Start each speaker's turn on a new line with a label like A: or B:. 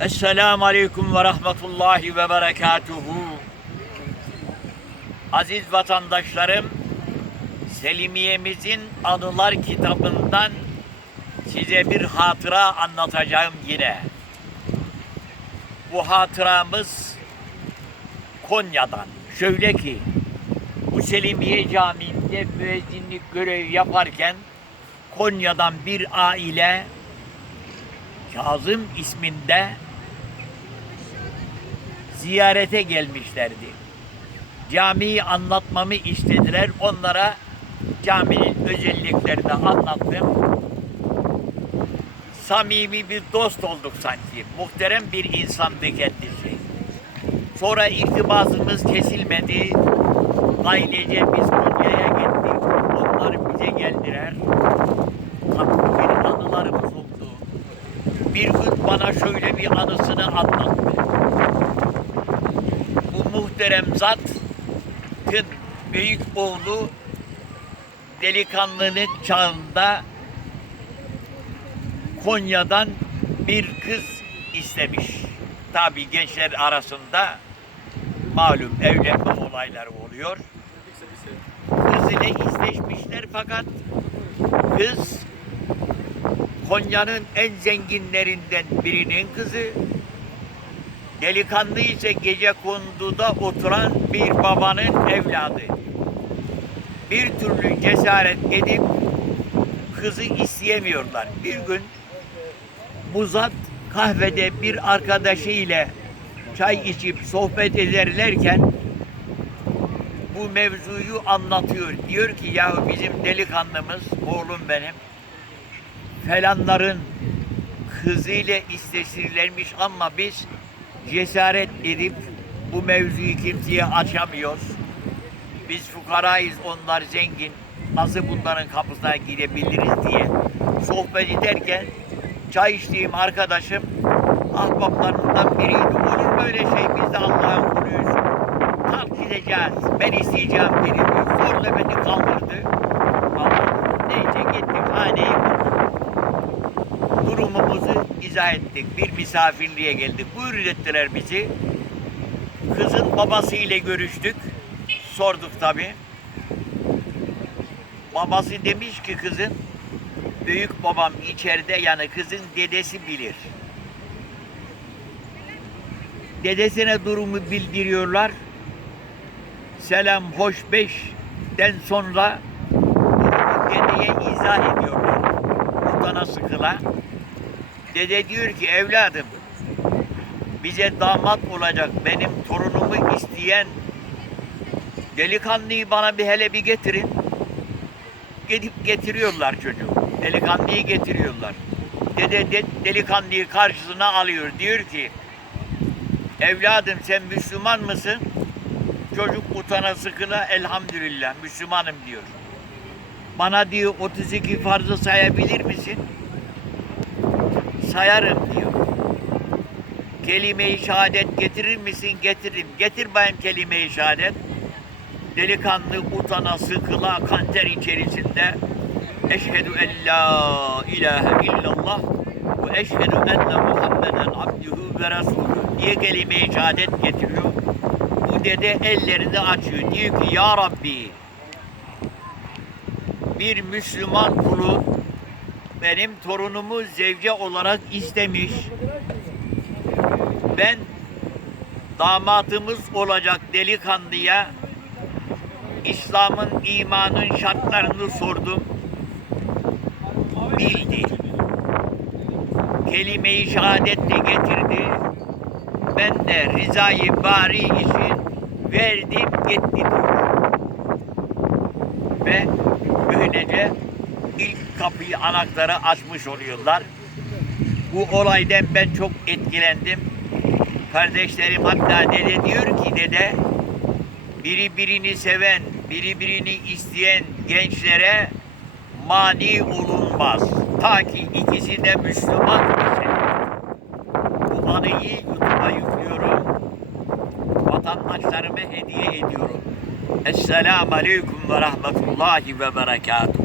A: Esselamu Aleyküm ve Rahmetullahi ve Berekatuhu. Aziz vatandaşlarım, Selimiye'mizin Anılar kitabından size bir hatıra anlatacağım yine. Bu hatıramız Konya'dan. Şöyle ki, bu Selimiye Camii'nde müezzinlik görevi yaparken Konya'dan bir aile Kazım isminde ziyarete gelmişlerdi. Camiyi anlatmamı istediler. Onlara caminin özelliklerini anlattım. Samimi bir dost olduk sanki. Muhterem bir insandı kendisi. Sonra irtibasımız kesilmedi. Ailece biz Konya'ya gittik. Onlar bize geldiler. Tabii bir anılarımız oldu. Bir gün bana şöyle bir anısını anlattı. Bu muhterem zatın büyük oğlu delikanlının çağında Konya'dan bir kız istemiş. Tabi gençler arasında malum evlenme olayları oluyor. Kız ile isteşmişler fakat kız Konya'nın en zenginlerinden birinin kızı. Delikanlı ise gece konduda oturan bir babanın evladı. Bir türlü cesaret edip kızı isteyemiyorlar. Bir gün Muzat kahvede bir arkadaşı ile çay içip sohbet ederlerken bu mevzuyu anlatıyor. Diyor ki ya bizim delikanlımız, oğlum benim, falanların kızıyla isteşirlermiş ama biz cesaret edip bu mevzuyu kimseye açamıyoruz. Biz fukarayız, onlar zengin. Nasıl bunların kapısına gidebiliriz diye sohbet ederken çay içtiğim arkadaşım ahbaplarından biriydi. Olur böyle şey biz de Allah'ın kuluyuz. Kalk gideceğiz. Ben isteyeceğim dedi. Zorla beni kaldırdı. Allah. Neyse gittik bulduk. Durumumuzu izah ettik. Bir misafirliğe geldik. Buyur ettiler bizi. Kızın babası ile görüştük. Sorduk tabi. Babası demiş ki kızın büyük babam içeride yani kızın dedesi bilir. Dedesine durumu bildiriyorlar. Selam hoş beşten sonra dedeye izah ediyorlar. Utana sıkıla. Dede diyor ki evladım bize damat olacak benim torunumu isteyen delikanlıyı bana bir hele bir getirin. Gidip getiriyorlar çocuğu. Delikanlıyı getiriyorlar. Dede de, delikanlıyı karşısına alıyor. Diyor ki evladım sen Müslüman mısın? Çocuk utana sıkına elhamdülillah Müslümanım diyor. Bana diyor 32 farzı sayabilir misin? Sayarım diyor. Kelime-i şehadet getirir misin? Getiririm. Getir bayım kelime-i şehadet. Delikanlı utana sıkıla kanter içerisinde Eşhedü en la ilahe illallah ve eşhedü enne Muhammeden abdühü ve resulü diye kelime-i şehadet getiriyor. Bu dede ellerini açıyor. Diyor ki ya Rabbi bir Müslüman kulu benim torunumu zevce olarak istemiş. Ben damatımız olacak delikanlıya İslam'ın imanın şartlarını sordum. Bildi. Kelime-i şehadet de getirdi. Ben de rızayı bari için verdim gitti diyor. Ve böylece ilk kapıyı anahtarı açmış oluyorlar. Bu olaydan ben çok etkilendim. Kardeşlerim hatta dede diyor ki dede biri birini seven, biri birini isteyen gençlere mani olunmaz. Ta ki ikisi de Müslüman ise. Bu anıyı YouTube'a yüklüyorum. Vatandaşlarıma hediye ediyorum. Esselamu Aleyküm ve Rahmetullahi ve Berekatuhu.